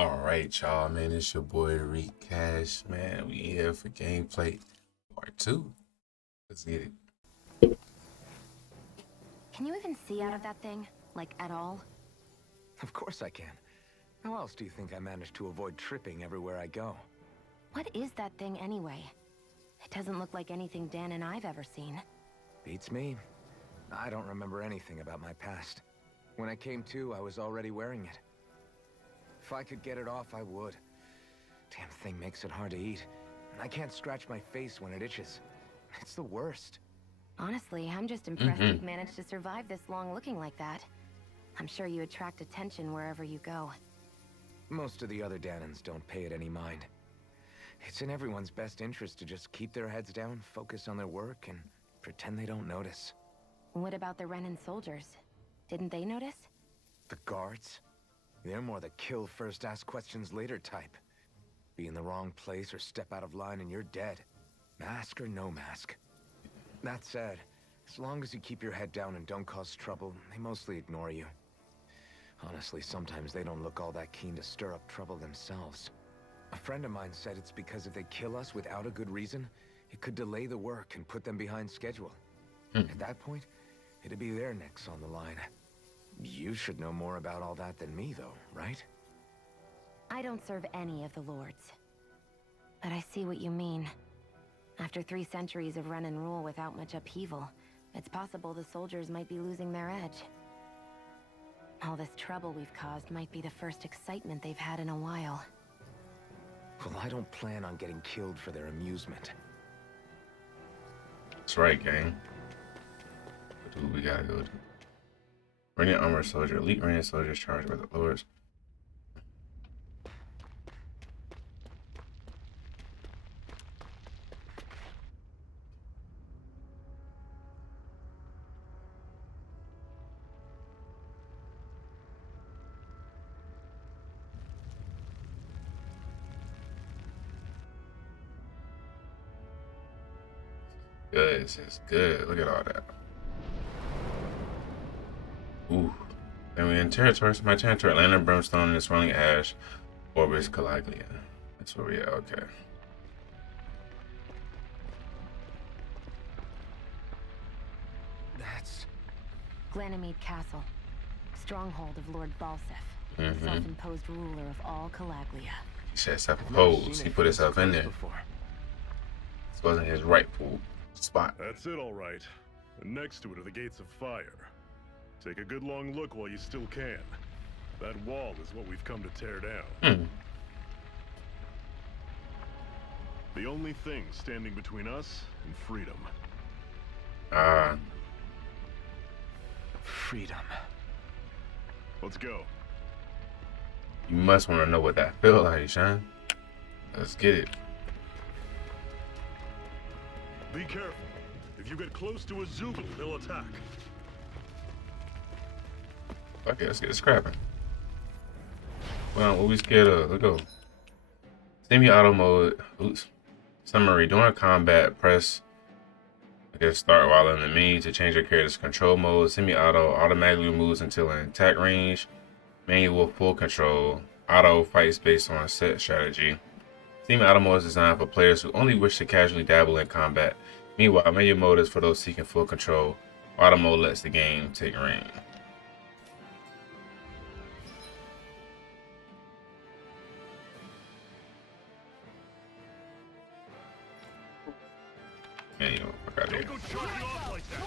All right, y'all, man. It's your boy Reek Cash, man. We here for gameplay part 2. Let's get it. Can you even see out of that thing? Like, at all? Of course I can. How else do you think I managed to avoid tripping everywhere I go? What is that thing anyway? It doesn't look like anything Dan and I've ever seen. Beats me. I don't remember anything about my past. When I came to, I was already wearing it. If I could get it off, I would. Damn thing makes it hard to eat. And I can't scratch my face when it itches. It's the worst. Honestly, I'm just impressed you've managed to survive this long looking like that. I'm sure you attract attention wherever you go. Most of the other Danans don't pay it any mind. It's in everyone's best interest to just keep their heads down, focus on their work, and pretend they don't notice. What about the Renan soldiers? Didn't they notice? The guards? They're more the kill first, ask questions later type. Be in the wrong place or step out of line and you're dead. Mask or no mask. That said, as long as you keep your head down and don't cause trouble, they mostly ignore you. Honestly, sometimes they don't look all that keen to stir up trouble themselves. A friend of mine said it's because if they kill us without a good reason, it could delay the work and put them behind schedule. At that point, it'd be their necks on the line. You should know more about all that than me, though, right? I don't serve any of the lords. But I see what you mean. After 3 centuries of Renan rule without much upheaval, it's possible the soldiers might be losing their edge. All this trouble we've caused might be the first excitement they've had in a while. Well, I don't plan on getting killed for their amusement. That's right, gang. What do we gotta go to? Renan armor soldier. Elite Renan soldiers charged by the lords. Good, it's good. Look at all that. Ooh. Then we in territory. So my territory. Land of Brimstone and the Swirling Ash. Orbis Calaglia. That's where we at. Okay. That's... Glanamede Castle. Stronghold of Lord Balsef. Self-imposed ruler of all Calaglia. He said self-imposed. He put himself in there. This wasn't his rightful spot. That's it, all right. And next to it are the Gates of Fire. Take a good long look while you still can. That wall is what we've come to tear down. The only thing standing between us and freedom. freedom. Let's go. You must want to know what that feels like, Sean. Let's get it. Be careful. If you get close to a Zoogle, they'll attack. Okay, let's get it scrapping. Well, what we scared of? Let's go. Semi-auto mode. Oops. Summary. During combat, press start while in the menu to change your character's control mode. Semi-auto automatically moves until in attack range. Manual full control. Auto fights based on a set strategy. Semi-auto mode is designed for players who only wish to casually dabble in combat. Meanwhile, manual mode is for those seeking full control. Auto mode lets the game take reign. Manual, fuck out of here. Don't go charging off like that.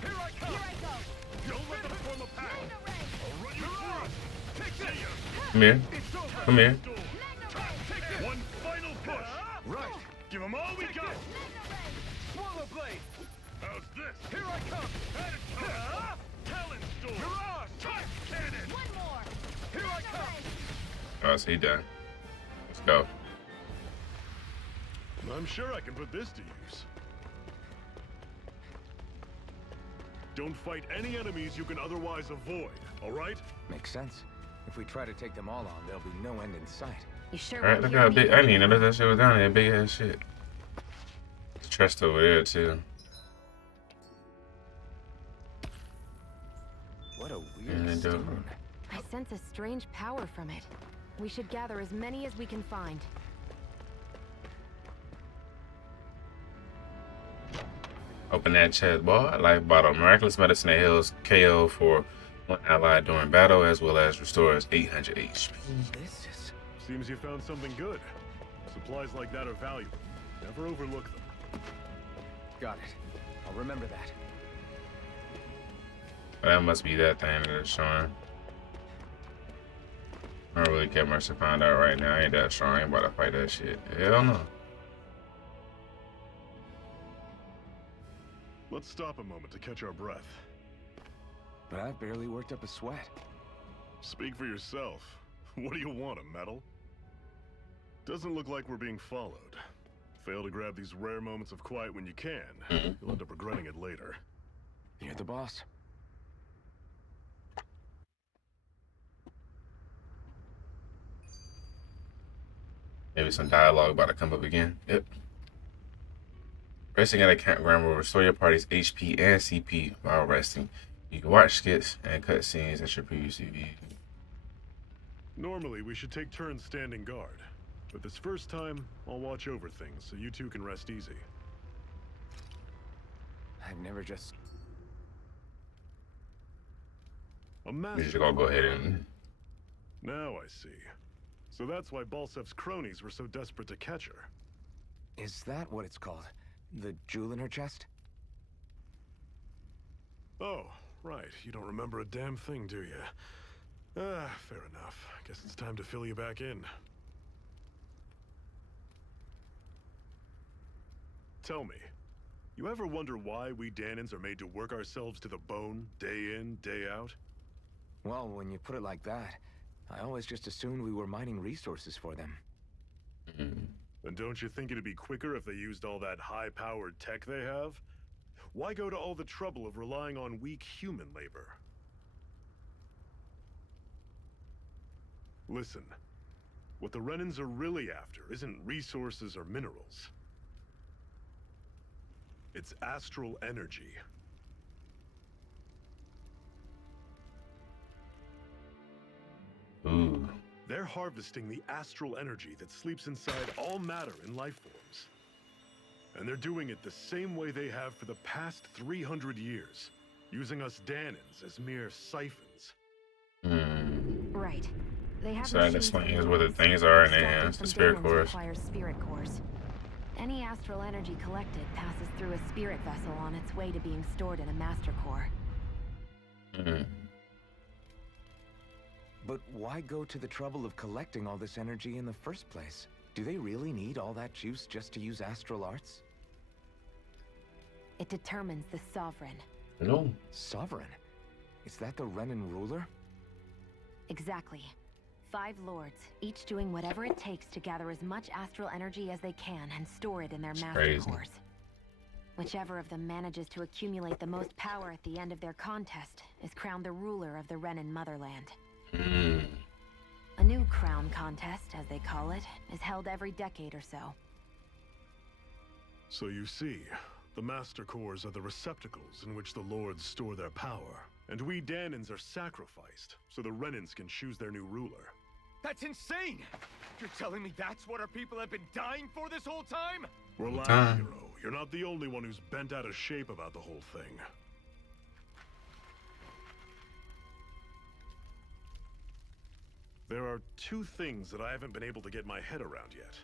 Here I come! Don't let them form a pack. I'll run you through. Take that. Come here. Come here. One final push. Right! Give them all we got. Swallow blade! How's this? Here I come! Talon Storm. Mirage! Type Cannon. Here I come! Oh, so he done. Let's go. I'm sure I can put this to use. Don't fight any enemies you can otherwise avoid, all right? Makes sense. If we try to take them all on, there'll be no end in sight. You sure Alright, won't look hear how me big. I didn't getting even know that shit was down there. Big ass shit. Chest over there, too. What a And weird stone. I sense a strange power from it. We should gather as many as we can find. Open that chest, boy. Life bottle. Miraculous medicine that heals KO for one ally during battle, as well as restores 800 HP. This is... Seems you found something good. Supplies like that are valuable. Never overlook them. Got it. I'll remember that. That must be that thing that it's showing. I don't really care much to find out right now. I ain't that strong. I ain't about to fight that shit. Hell no. Let's stop a moment to catch our breath. But I've barely worked up a sweat. Speak for yourself. What do you want, a medal? Doesn't look like we're being followed. Fail to grab these rare moments of quiet when you can. You'll end up regretting it later. You're the boss. Maybe some dialogue about to come up again. Yep. Resting at a campground will restore your party's HP and CP while resting. You can watch skits and cutscenes at your previous TV. Normally, we should take turns standing guard. But this first time, I'll watch over things so you two can rest easy. I've never just... A We master. should all go ahead and... Now I see. So that's why Balsef's cronies were so desperate to catch her. Is that what it's called? The jewel in her chest? Oh, right. You don't remember a damn thing, do you? Fair enough. Guess it's time to fill you back in. Tell me, you ever wonder why we Dahnans are made to work ourselves to the bone, day in, day out? Well, when you put it like that, I always just assumed we were mining resources for them. And don't you think it'd be quicker if they used all that high-powered tech they have? Why go to all the trouble of relying on weak human labor? Listen, what the Renans are really after isn't resources or minerals. It's astral energy. Ooh. They're harvesting the astral energy that sleeps inside all matter in life forms. And they're doing it the same way they have for the past 300 years, using us Dahnans as mere siphons. Right. They have So that machines explains that where the can things are in their extract hands, from the spirit Daemons cores. requires spirit cores. Any astral energy collected passes through a spirit vessel on its way to being stored in a master core. But why go to the trouble of collecting all this energy in the first place? Do they really need all that juice just to use astral arts? It determines the sovereign. No. Sovereign? Is that the Renan ruler? Exactly. 5 lords, each doing whatever it takes to gather as much astral energy as they can and store it in their master crazy. cores. Whichever of them manages to accumulate the most power at the end of their contest is crowned the ruler of the Renan motherland. A new crown contest, as they call it, is held every decade or so. So you see, the Master Cores are the receptacles in which the Lords store their power. And we Dahnans are sacrificed, so the Renans can choose their new ruler. That's insane! You're telling me that's what our people have been dying for this whole time? Relax, Time. Hero. You're not the only one who's bent out of shape about the whole thing. There are 2 things that I haven't been able to get my head around yet.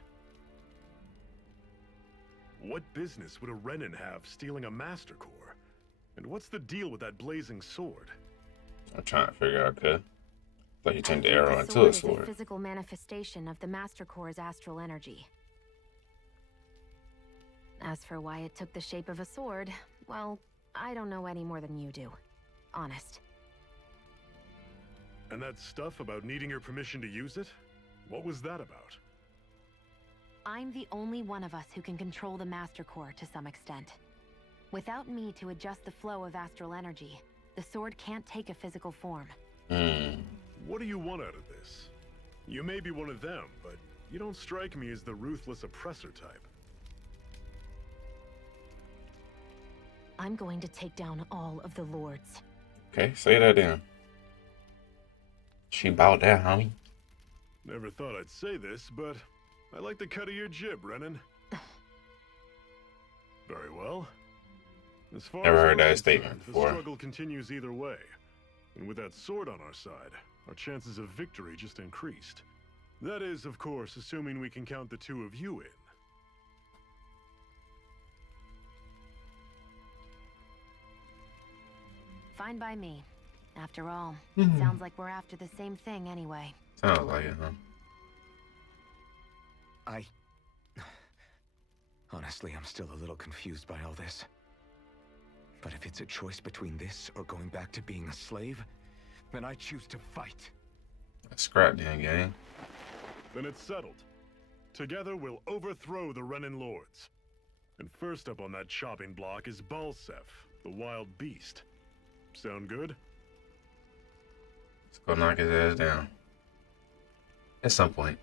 What business would a Renan have stealing a Master Core? And what's the deal with that blazing sword? I'm trying to figure out, cuz. Like you turned the arrow The into a is a sword. physical manifestation of the Master Core's astral energy. As for why it took the shape of a sword, well, I don't know any more than you do. Honest. And that stuff about needing your permission to use it? What was that about? I'm the only one of us who can control the Master Core to some extent. Without me to adjust the flow of astral energy, the sword can't take a physical form. What do you want out of this? You may be one of them, but you don't strike me as the ruthless oppressor type. I'm going to take down all of the lords. Okay, say that then. She bowed down, homie. Never thought I'd say this, but I like the cut of your jib, Renan. Very well. As far Never as heard I'm that concerned, statement the before. struggle continues either way. And with that sword on our side, our chances of victory just increased. That is, of course, assuming we can count the two of you in. Fine by me. After all, it sounds like we're after the same thing anyway. Sounds like it, huh? Honestly, I'm still a little confused by all this. But if it's a choice between this or going back to being a slave, then I choose to fight. Scrap then, gang. Then it's settled. Together we'll overthrow the Renan Lords. And first up on that chopping block is Balsef, the wild beast. Sound good? Let's go knock his ass down. At some point.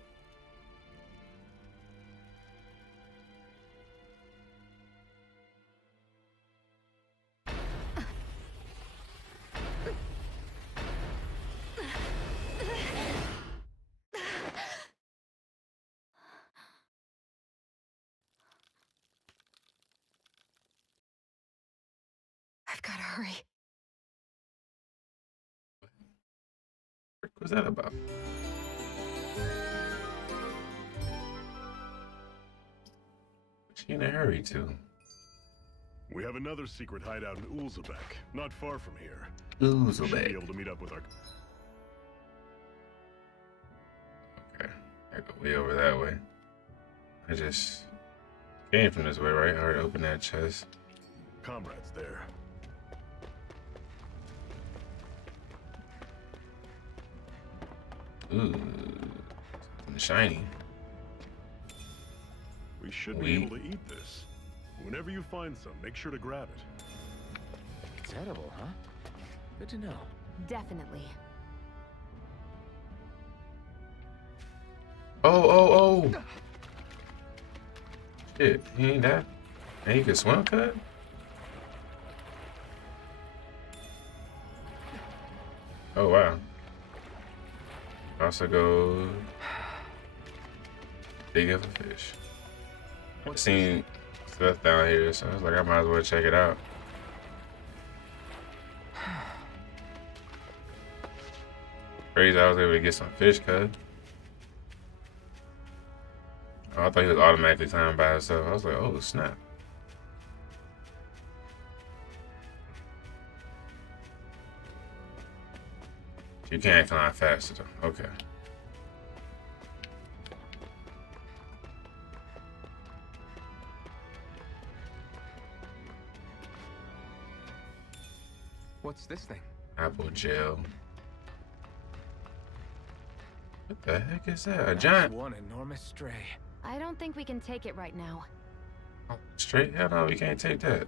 I've gotta hurry. What was that about? What's she in a hurry to? We have another secret hideout in Ulzebek, not far from here. We should be Uzbek. able to meet up with our... Okay. I go way over that way. I just came from this way, right? I already opened that chest. comrades there. Ooh. Something shiny. We should be able to eat this. Whenever you find some, make sure to grab it. It's edible, huh? Good to know. Definitely. Oh. Shit, he ain't that. And he can swim, cut? Oh, wow. Also go dig up a fish. I've seen stuff down here, so I was like, I might as well check it out. Crazy, I was able to get some fish, cut. Oh, I thought he was automatically climbing by himself. I was like, oh, snap. You can't climb faster, though. Okay. What's this thing? Apple gel. What the heck is that? A That's giant one enormous stray. I don't think we can take it right now. straight? Hell no, we can't take that.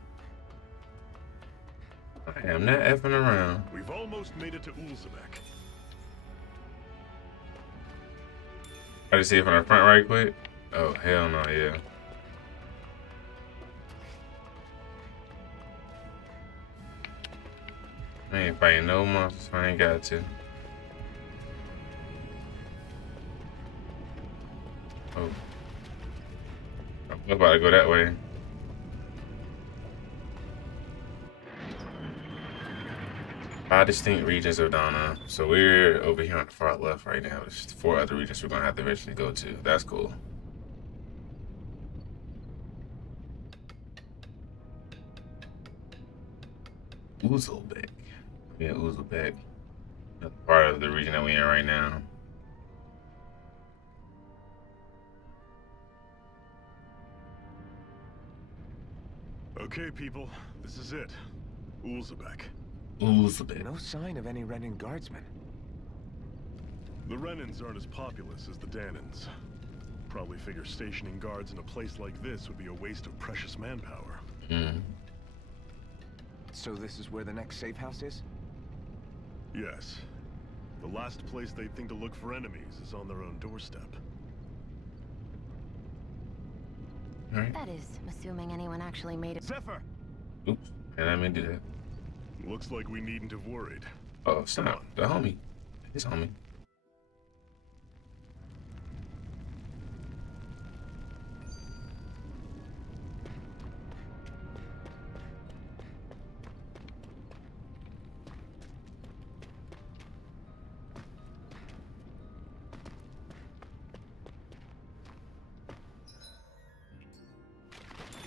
I am not effing around. We've almost made it to Ulzebek. I just see it from the front right quick. Oh, hell no, yeah. I ain't fighting no monsters, I ain't got to. Oh. I'm about to go that way. Five distinct regions of Dana. So we're over here on the far left right now. There's 4 other regions we're gonna have to eventually go to. That's cool. Uzbek. Yeah, Uzbek. That's part of the region that we're in right now. Okay, people, this is it. Ulzebek. Uzbek. No sign of any Renan guardsmen. The Renans aren't as populous as the Danans. Probably figure stationing guards in a place like this would be a waste of precious manpower. Mm. So this is where the next safe house is? Yes. The last place they'd think to look for enemies is on their own doorstep. Alright. That is, assuming anyone actually made it. Zephyr! Oops. And I meant to do that. Looks like we needn't have worried. Oh, snap. The homie. His homie.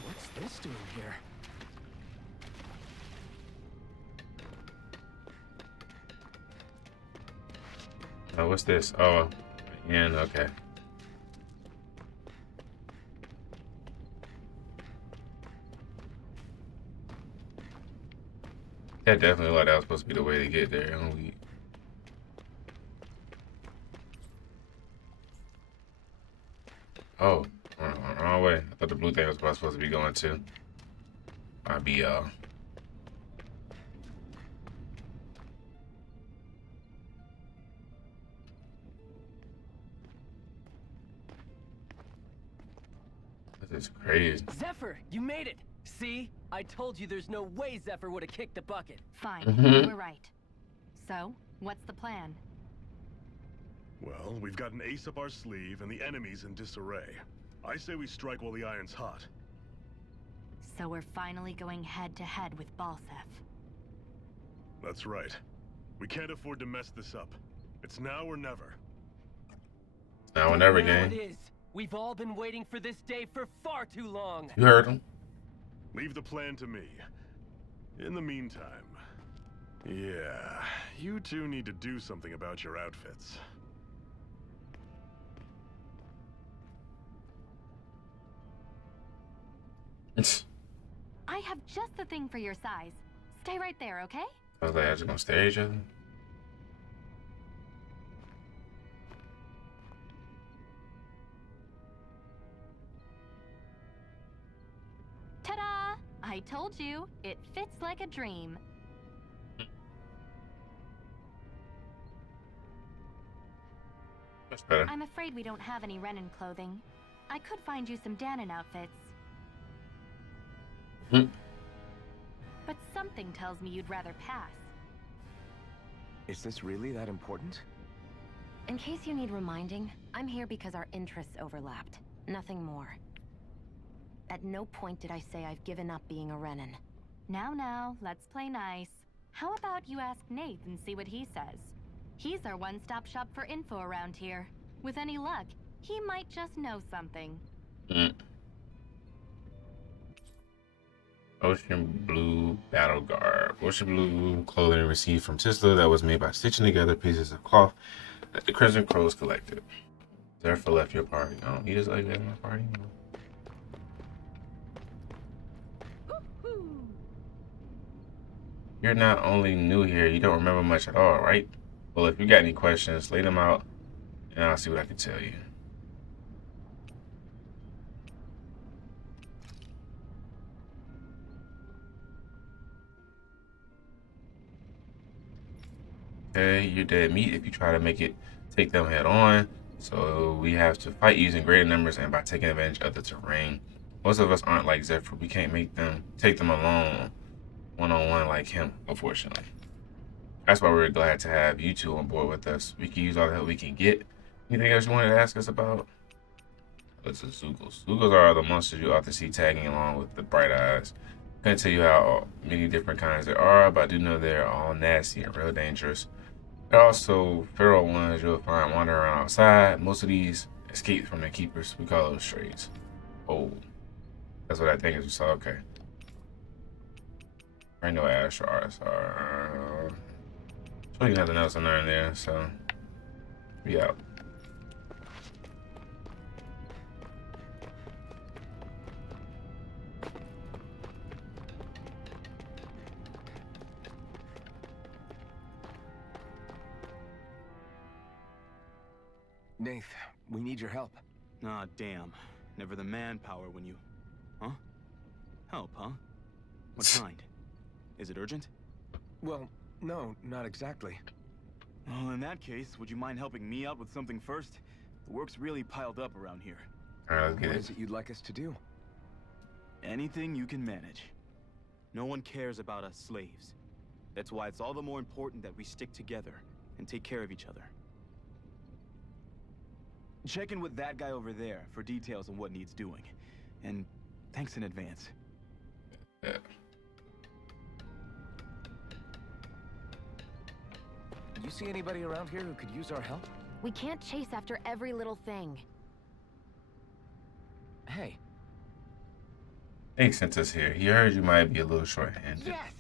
What's this doing here? Oh, what's this? Oh, and okay. Yeah, definitely like that was supposed to be the way to get there. Oh, wrong way. I thought the blue thing was what I was supposed to be going to. I'd be This is crazy. Zephyr, you made it! See? I told you there's no way Zephyr would have kicked the bucket. Fine, Mhm. you were right. So, what's the plan? Well, we've got an ace up our sleeve and the enemy's in disarray. I say we strike while the iron's hot. So we're finally going head-to-head with Balsef. That's right. We can't afford to mess this up. It's now or never. Now or never, Now it gang. is. We've all been waiting for this day for far too long. You heard him. Leave the plan to me. In the meantime, yeah, you two need to do something about your outfits. I have just the thing for your size. Stay right there, okay? I was like, I just gonna stare at each other. Ta-da! I told you, it fits like a dream. That's better. I'm afraid we don't have any Renan clothing. I could find you some Danon outfits. Hmm. But something tells me you'd rather pass. Is this really that important? In case you need reminding, I'm here because our interests overlapped. Nothing more. At no point did I say I've given up being a Renan. Now, let's play nice. How about you ask Nath and see what he says? He's our one-stop shop for info around here. With any luck, he might just know something. Mm. Ocean blue battle garb. Ocean blue clothing received from Tisla that was made by stitching together pieces of cloth that the Crimson Crows collected. Therefore left your party. Oh, he just like that in my party? You're not only new here, you don't remember much at all, right? Well, if you got any questions, lay them out, and I'll see what I can tell you. Okay, you're dead meat if you try to take them head on. So we have to fight using greater numbers and by taking advantage of the terrain. Most of us aren't like Zephyr. We can't take them alone, one-on-one like him, unfortunately. That's why we're glad to have you two on board with us. We can use all the help we can get. Anything else you wanted to ask us about? What's the Zoogles? Zoogles are the monsters you often see tagging along with the bright eyes. I can't tell you how many different kinds there are, but I do know they're all nasty and real dangerous. There are also feral ones you'll find wandering around outside. Most of these escape from their keepers. We call those strays. Oh, that's what I think is. So, okay. I know Ash or RSR. Really nothing else in there, so we out. Nath, we need your help. Ah, damn. Never the manpower when you... Huh? Help, huh? What kind? Is it urgent? Well, no, not exactly. Well, in that case, would you mind helping me out with something first? The work's really piled up around here. Alright, let's get What it. is it you'd like us to do? Anything you can manage. No one cares about us slaves. That's why it's all the more important that we stick together and take care of each other. Check in with that guy over there for details on what needs doing. And thanks in advance. Yeah. You see anybody around here who could use our help? We can't chase after every little thing. Hey. He sent us here. He heard you might be a little short-handed. Yes!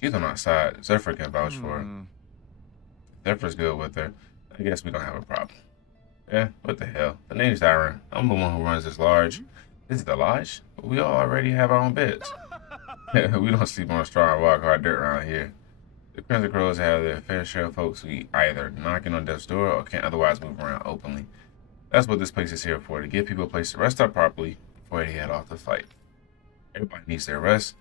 She's on our side. Zephyr can vouch for her. Zephyr's good with her. I guess we don't have a problem. Yeah, what the hell? The name's Aaron. I'm the one who runs this lodge. This is the lodge? We all already have our own beds. We don't sleep on straw and walk hard dirt around here. The Crimson Crows have their fair share of folks who either knocking on death's door or can't otherwise move around openly. That's what this place is here for, to give people a place to rest up properly before they head off to fight. Everybody needs their rest.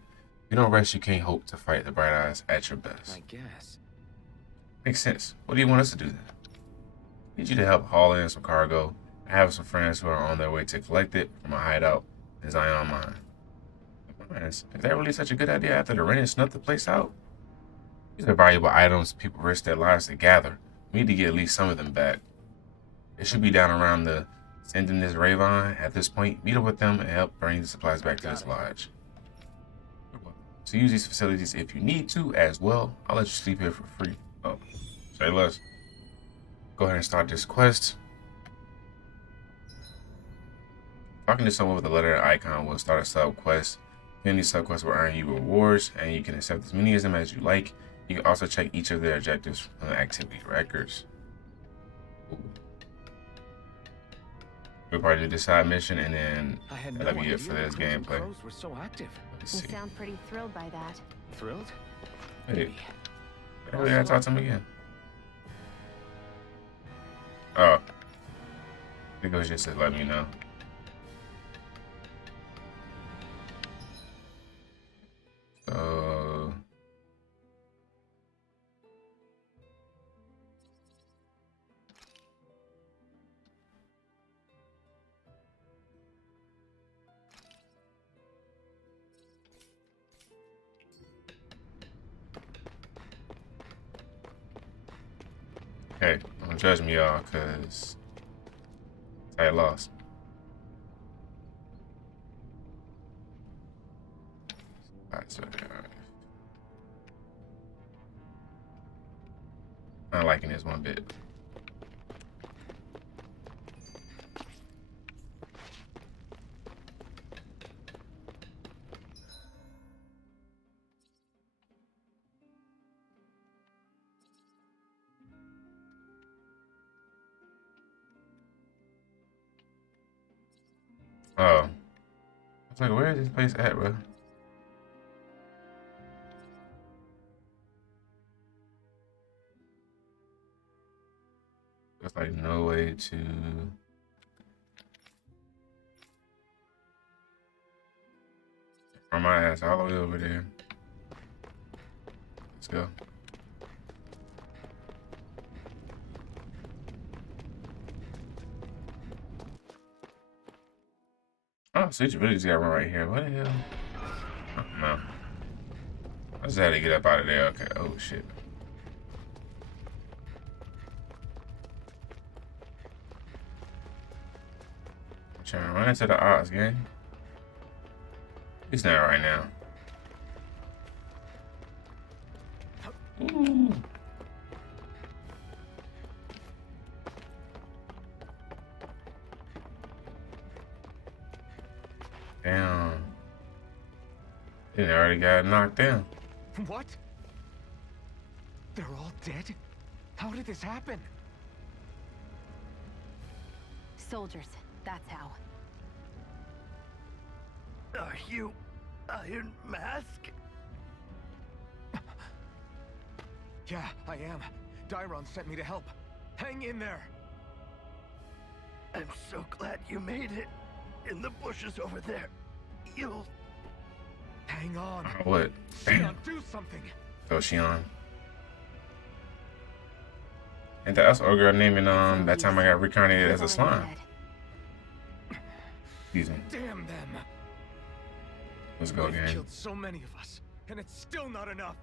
If you don't rest, you can't hope to fight the Bright Eyes at your best. I guess. Makes sense. What do you want us to do then? I need you to help haul in some cargo. I have some friends who are on their way to collect it from a hideout in Zion Mine. Is that really such a good idea after the rain snuffed the place out? These are valuable items people risk their lives to gather. We need to get at least some of them back. They should be down around the Sendinus Ravine at this point. Meet up with them and help bring the supplies back to this lodge. So use these facilities if you need to as well. I'll let you sleep here for free. Oh, say less. Go ahead and start this quest. Talking to someone with a letter icon will start a sub quest. Many sub quests will earn you rewards, and you can accept as many of them as you like. You can also check each of their objectives from the activity records. We'll probably do this side mission, and then that'll be it for this gameplay. We're so active. Let's You see. sound pretty thrilled by that. Thrilled? Hey, we gotta talk to him again. Oh, I think it was just to let me know. So, hey, don't judge me, y'all, because I lost. Alright, so not liking this one bit. Oh. I was like, where is this place at, bro? There's like no way to... From my ass all the way over there. Let's go. Oh, so you really just got one right here. What the hell? Oh, no. I just had to get up out of there. Okay. Oh, shit. Trying to run into the odds, gang. He's not right now. Ooh. Damn. They already got knocked down. What? They're all dead? How did this happen? Soldiers, that's how. Are you Iron Mask? Yeah, I am. Dairon sent me to help. Hang in there. I'm so glad you made it. In the bushes over there. You'll... Hang on. What? Xion, do something. So Xion. Ain't that us old girl naming that time I got reincarnated as a slime? Excuse me. Damn them! Let's go, They've gang. killed so many of us, and it's still not enough.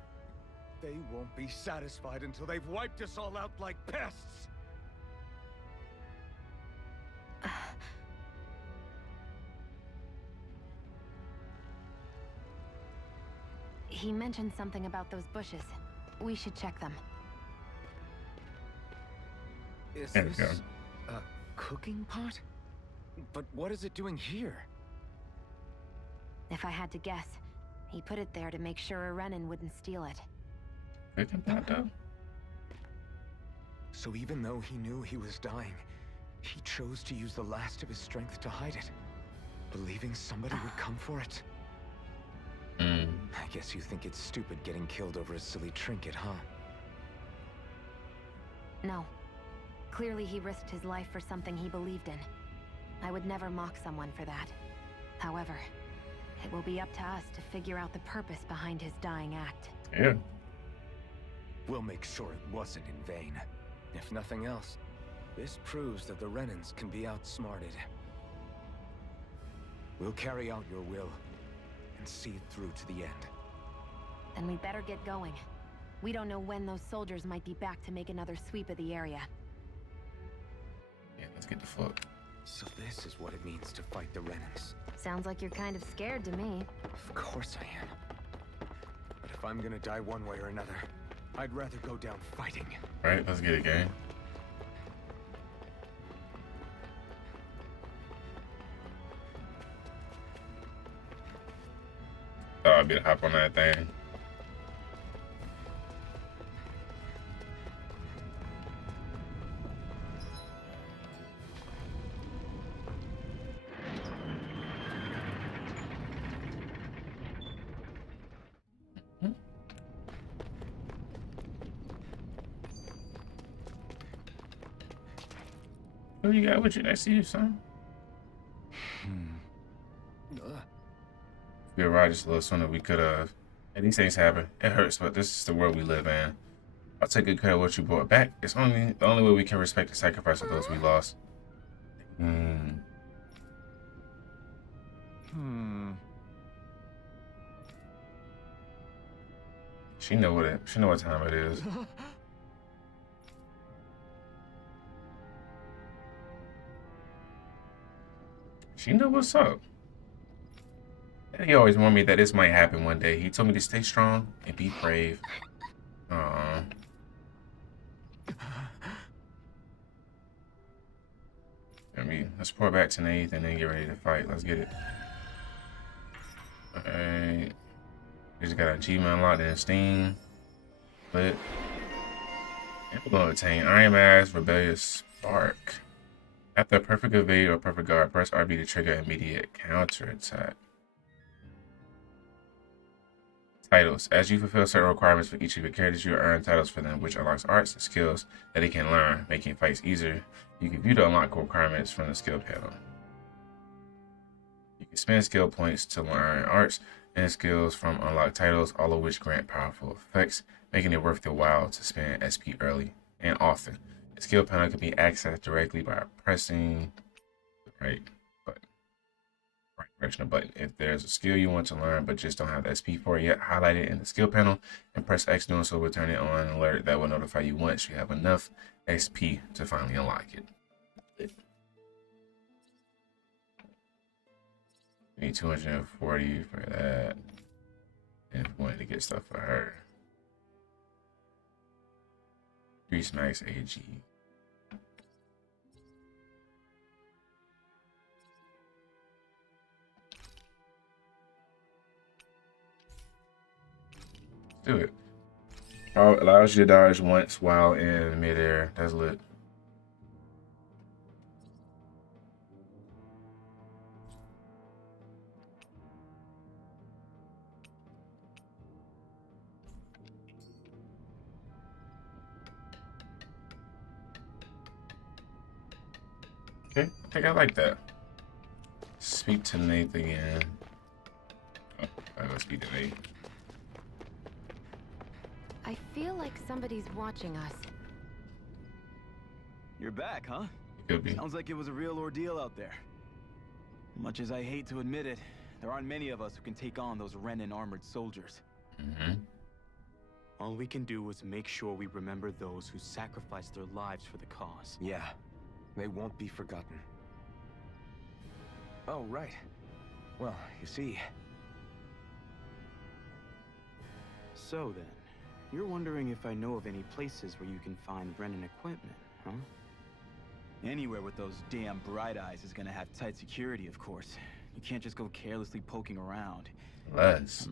They won't be satisfied until they've wiped us all out like pests. He mentioned something about those bushes. We should check them. Is There we this a cooking pot? But what is it doing here? If I had to guess, he put it there to make sure a Renan wouldn't steal it. Cooking pot though? So even though he knew he was dying, he chose to use the last of his strength to hide it, believing somebody would come for it. I guess you think it's stupid getting killed over a silly trinket, huh? No. Clearly he risked his life for something he believed in. I would never mock someone for that. However, it will be up to us to figure out the purpose behind his dying act. Yeah. We'll make sure it wasn't in vain. If nothing else, this proves that the Renans can be outsmarted. We'll carry out your will and see it through to the end. Then we better get going. We don't know when those soldiers might be back to make another sweep of the area. Yeah, let's get the fuck. So this is what it means to fight the Renans. Sounds like you're kind of scared to me. Of course I am. But if I'm gonna die one way or another, I'd rather go down fighting. Alright, let's get it, gang. Thought I'd be to hop on that thing. Who you got with you next to you, son? If we arrived just a little sooner, we could have. And these things happen. It hurts, but this is the world we live in. I'll take good care of what you brought back. It's only the only way we can respect the sacrifice of those we lost. She know what time it is. She know what's up. He always warned me that this might happen one day. He told me to stay strong and be brave. Aww. Let's pour back to Nath and then get ready to fight. Let's get it. Alright. We just got our achievement unlocked in Steam. But and we're gonna obtain Iron Mask Rebellious Spark. After a perfect evade or perfect guard, press RB to trigger immediate counterattack. Titles. As you fulfill certain requirements for each of your characters, you earn titles for them, which unlocks arts and skills that they can learn, making fights easier. You can view the unlock requirements from the skill panel. You can spend skill points to learn arts and skills from unlocked titles, all of which grant powerful effects, making it worth your while to spend SP early and often. The skill panel can be accessed directly by pressing the right directional button. If there's a skill you want to learn but just don't have the SP for it yet, highlight it in the skill panel and press X. Doing so will turn it on an alert that will notify you once you have enough SP to finally unlock it. We need 240 for that. And if we wanted to get stuff for her. Grease Max AG. Do it. Allows you to dodge once while in midair. That's lit. Okay, I think I like that. Speak to Nate again. Oh, I gotta speak to Nate. I feel like somebody's watching us. You're back, huh? Could be. Sounds like it was a real ordeal out there. Much as I hate to admit it, there aren't many of us who can take on those Renan armored soldiers. Mm-hmm. All we can do is make sure we remember those who sacrificed their lives for the cause. Yeah, they won't be forgotten. Oh, right. Well, you see... So then, you're wondering if I know of any places where you can find Renan equipment, huh? Anywhere with those damn bright eyes is gonna have tight security, of course. You can't just go carelessly poking around. Unless.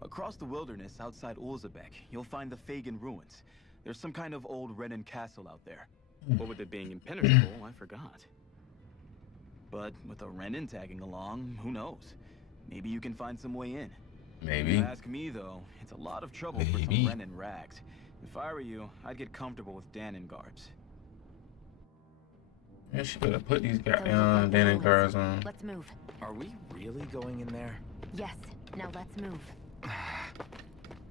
Across the wilderness outside Ulzebek, you'll find the Fagan ruins. There's some kind of old Renan castle out there. What with it being impenetrable, I forgot. But with a Renan tagging along, who knows? Maybe you can find some way in. Maybe. If you ask me, though, it's a lot of trouble for some Renan rags. If I were you, I'd get comfortable with Danon garbs. Yeah, she better put these goddamn Danon cars on. Let's move. Are we really going in there? Yes. Now let's move.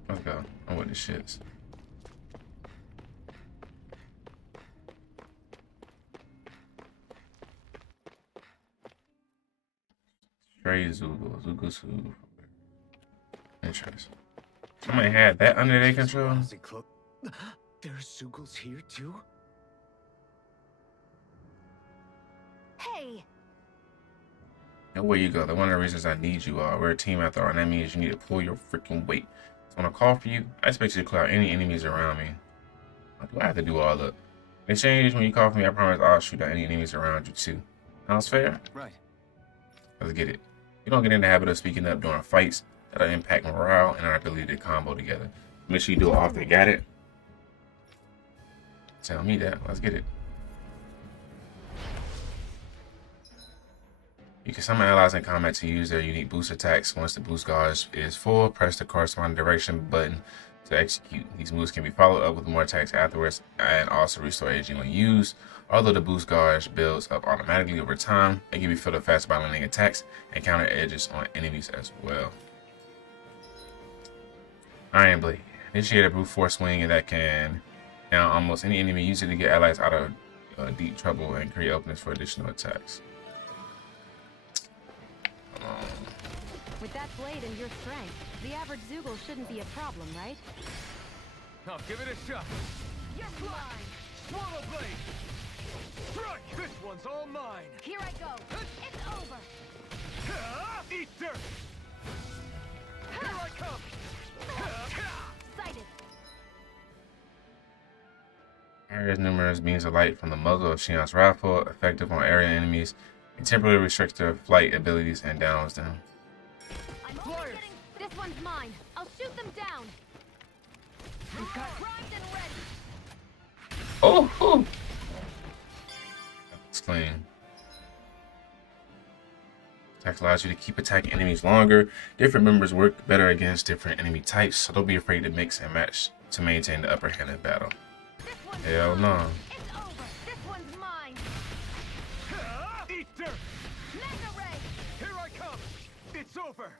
Let's go. I'm with the shits. Stray Zugu. Interesting. Somebody had that under their control. There's Zugals here too? Hey! And where you go, that's one of the reasons I need you all. We're a team after all, and that means you need to pull your freaking weight. So when I call for you, I expect you to clear out any enemies around me. Or do I have to do all the... In exchange, when you call for me, I promise I'll shoot at any enemies around you too. Sounds fair? Right. Let's get it. You don't get in the habit of speaking up during fights that'll impact morale and our ability to combo together. Make sure you do it often. Got it? Tell me that. Let's get it. You can summon allies in combat to use their unique boost attacks. Once the boost gauge is full, press the corresponding direction button to execute. These moves can be followed up with more attacks afterwards and also restore AG when used. Although the boost gauge builds up automatically over time, it can be filled up faster by landing attacks and counter edges on enemies as well. Iron Blade. Initiate a brute force swing that can down almost any enemy. Use it to get allies out of deep trouble and create openings for additional attacks. With that blade and your strength, the average Zoogle shouldn't be a problem, right? Now give it a shot. You're mine! Swallow blade! Strike! This one's all mine! Here I go! It's over! Eat dirt! Here I come! Sighted! Areas numerous beams of light from the muzzle of Shion's rifle, effective on area enemies, and temporarily restricts their flight abilities and downs them. I'm only getting... This one's mine! I'll shoot them down! Primed and ready! Oh! That's clean. Attack allows you to keep attacking enemies longer. Different members work better against different enemy types, so don't be afraid to mix and match to maintain the upper hand in battle. Hell no. It's over! This one's mine! Eat dirt! Mega Ray! Here I come! It's over!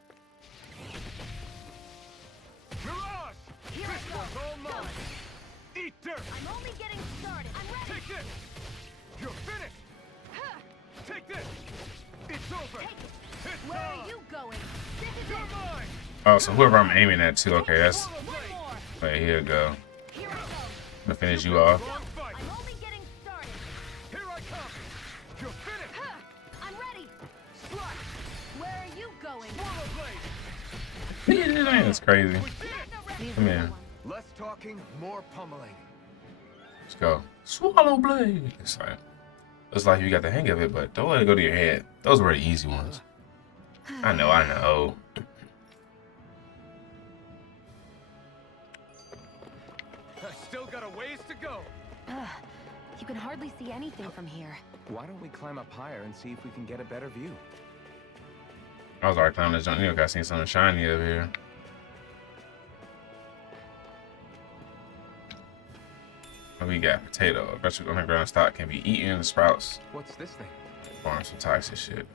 Mirage! Here This I go! one's all mine! Eat dirt! I'm only getting started! I'm ready! Take this! You're finished! Take this! It's over! Take it! It's Where time! are you going? This is You're it! mine! Oh, so whoever I'm aiming at too. Okay, that's... Swallow blade! One more! Wait, here we go. Here I go! I'm gonna finish you off. Long fight! I'm only getting started! Here I come! You're finished! I'm ready! Strike! Where are you going? Swallow blade! That's crazy. We did it! These Come are the here. ones. Less talking, more pummeling. Let's go. Swallow blade. It's like you got the hang of it, but don't let it go to your head. Those were the easy ones. I know. I still got a ways to go. Ugh, you can hardly see anything from here. Why don't we climb up higher and see if we can get a better view? I was already climbing this jump. I seen something shiny over here. What we got? Potato. Vegetable underground stock can be eaten. The sprouts. What's this thing? Farm some toxic shit.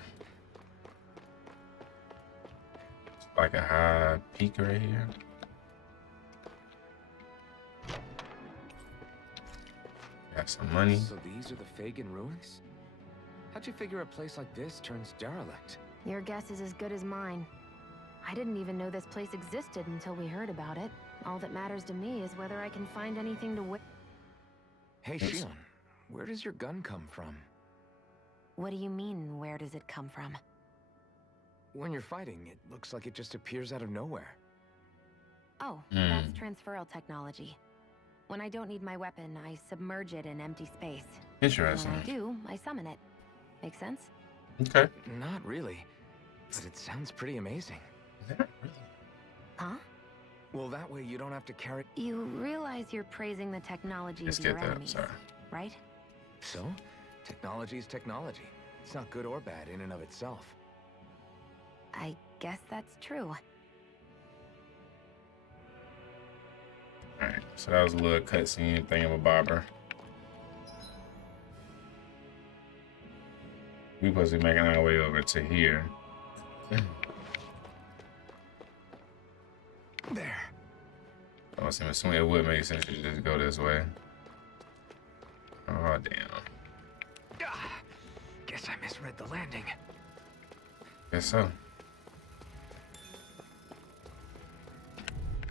It's like a high peak right here. Got some money. So these are the Fagan ruins? How'd you figure a place like this turns derelict? Your guess is as good as mine. I didn't even know this place existed until we heard about it. All that matters to me is whether I can find anything to wear. Hey, Shion, where does your gun come from? What do you mean, where does it come from? When you're fighting, it looks like it just appears out of nowhere. Oh, that's transferal technology. When I don't need my weapon, I submerge it in empty space. Interesting. When I do, I summon it. Make sense? Okay. Not really, but it sounds pretty amazing. Huh? Well, that way you don't have to carry... You realize you're praising the technology Just of your get that. enemies, Sorry. right? So, technology is technology. It's not good or bad in and of itself. I guess that's true. Alright, so that was a little cutscene thingamabobber. We supposed to be making our way over to here. There. I'm assuming it would make sense to just go this way. Oh, damn. Guess I misread the landing. Guess so.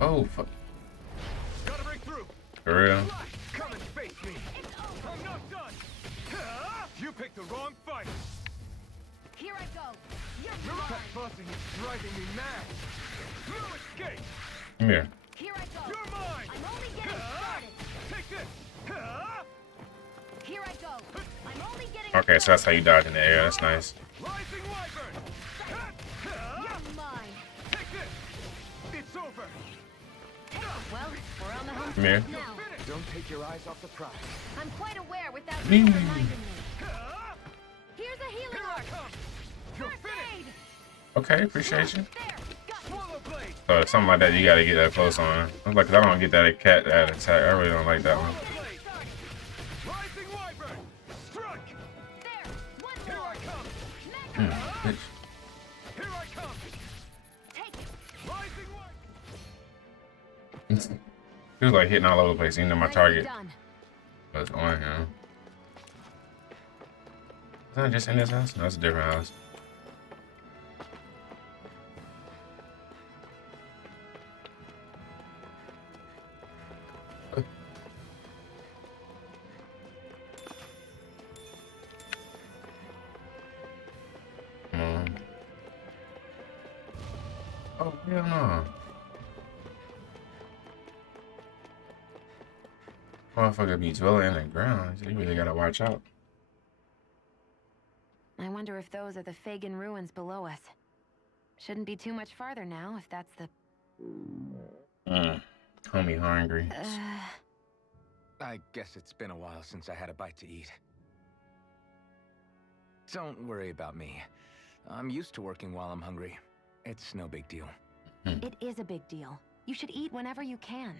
Oh, fuck. Gotta break through. For real? Come and face me. I'm not done. You picked the wrong fight. Here I go. You're That fussing is driving me mad. No escape. Come here. Here I go. You're mine. I'm only getting started. Take this. Here I go. I'm only getting Okay, so that's how you dodge in the air. That's nice. Rising Wyvern. You're mine. Take this. It's over. Well, we're on the home Come here. stretch now. Don't take your eyes off the prize. I'm quite aware without Me. you reminding me. Here's a healing Here I arc. come. You're First finished. aid. Okay, appreciate you. There. Got you. Swallow blade. So if something like that, you gotta get that close on. I'm like, 'cause I don't get that attack. I really don't like that one. Blade. Rising Wyvern. Strike. There. One Here more. I come. Bitch. Here I come. Take it. Rising Wyvern. He was like hitting all over the place. Even though my Nicely target done. was on him. Is that just in this house? No, it's a different house. Come on. Oh, hell no. Motherfucker be dwelling in the ground. So you really gotta watch out. I wonder if those are the Fagin ruins below us. Shouldn't be too much farther now, if that's the... Homie hungry. I guess it's been a while since I had a bite to eat. Don't worry about me. I'm used to working while I'm hungry. It's no big deal. It is a big deal. You should eat whenever you can.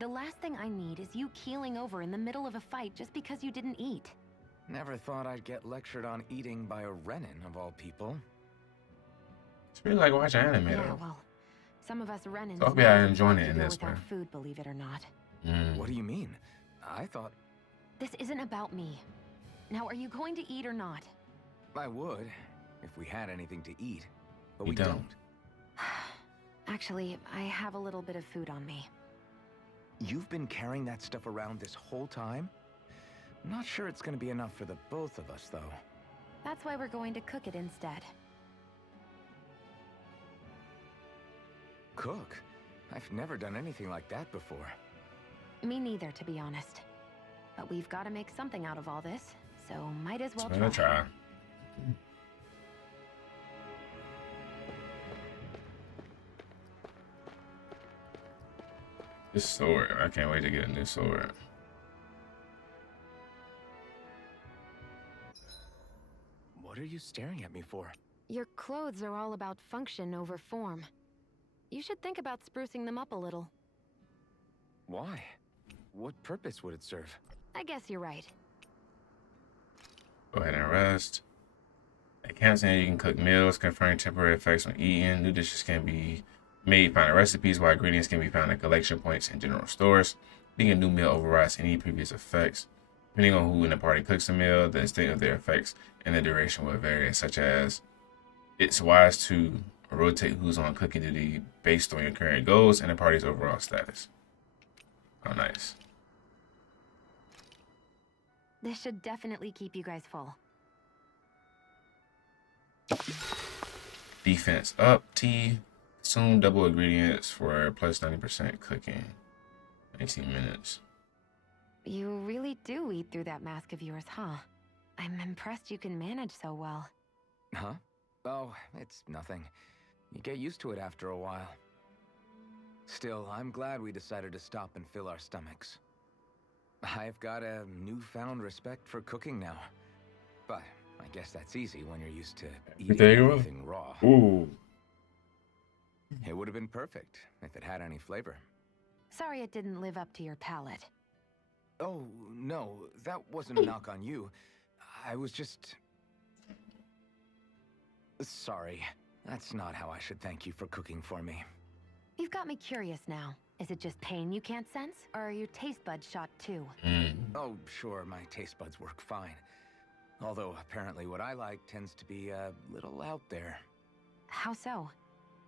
The last thing I need is you keeling over in the middle of a fight just because you didn't eat. Never thought I'd get lectured on eating by a Renin, of all people. It's really like watching anime Yeah, though. well, some of us Renans I hope you're enjoying it in deal this without one. food, believe it or not. What do you mean? I thought This isn't about me. Now, are you going to eat or not? I would, if we had anything to eat. But We we don't. don't. Actually, I have a little bit of food on me. You've been carrying that stuff around this whole time? Not sure it's gonna be enough for the both of us, though. That's why we're going to cook it instead. Cook? I've never done anything like that before. Me neither, to be honest. But we've got to make something out of all this, so might as well I'm gonna try. This sword. I can't wait to get a new sword. What are you staring at me for? Your clothes are all about function over form. You should think about sprucing them up a little. Why? What purpose would it serve? I guess you're right. Go ahead and rest. At Camp Stand, you can cook meals, conferring temporary effects when eating. New dishes can be made finding recipes, while ingredients can be found at collection points in general stores. Being a new meal overrides any previous effects. Depending on who in the party cooks the meal, the extent of their effects and the duration will vary, such as it's wise to rotate who's on cooking duty based on your current goals and the party's overall status. Oh, nice. This should definitely keep you guys full. Defense up, T. Consume double ingredients for plus 90% cooking. 19 minutes. You really do eat through that mask of yours, huh? I'm impressed you can manage so well. Huh? Oh, it's nothing. You get used to it after a while. Still, I'm glad we decided to stop and fill our stomachs. I've got a newfound respect for cooking now. But I guess that's easy when you're used to eating There you are. everything raw. Ooh. It would have been perfect if it had any flavor. Sorry it didn't live up to your palate. Oh, no, that wasn't a knock on you. I was just... Sorry. That's not how I should thank you for cooking for me. You've got me curious now. Is it just pain you can't sense, or are your taste buds shot too? Oh, sure, my taste buds work fine. Although, apparently what I like tends to be a little out there. How so?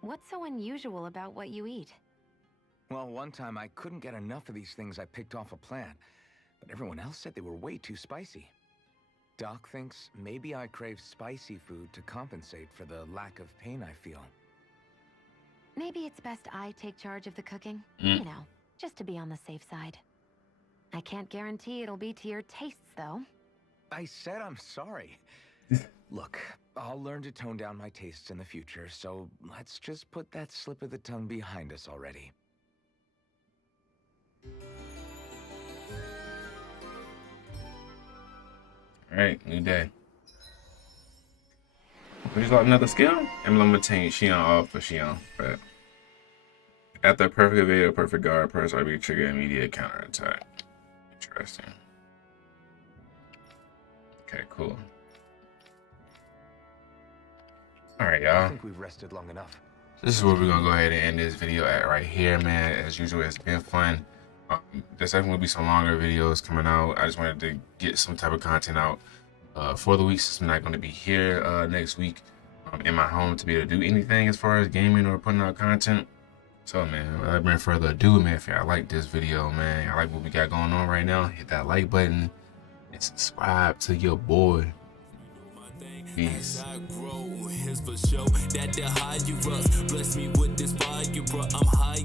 What's so unusual about what you eat? Well, one time I couldn't get enough of these things I picked off a plant, but everyone else said they were way too spicy. Doc thinks maybe I crave spicy food to compensate for the lack of pain I feel. Maybe it's best I take charge of the cooking. You know, just to be on the safe side. I can't guarantee it'll be to your tastes, though. I said I'm sorry. Look, I'll learn to tone down my tastes in the future, so let's just put that slip of the tongue behind us already. Alright, new day. We just got another skill. Emblem obtained Xion off for Xion, but after a perfect evade or perfect guard, press RB trigger immediate counterattack. Interesting. Okay, cool. Alright, I y'all. think we've rested long enough. This is where we're gonna go ahead and end this video at right here, man. As usual, it's been fun. There's definitely gonna be some longer videos coming out. I just wanted to get some type of content out for the week, since I'm not gonna be here next week in my home to be able to do anything as far as gaming or putting out content. So, man, without further ado, man, if y'all like this video, man, y'all like what we got going on right now, hit that like button and subscribe to your boy. Peace. Here's for show that the higher ups bless me with this fire, bro. I'm high.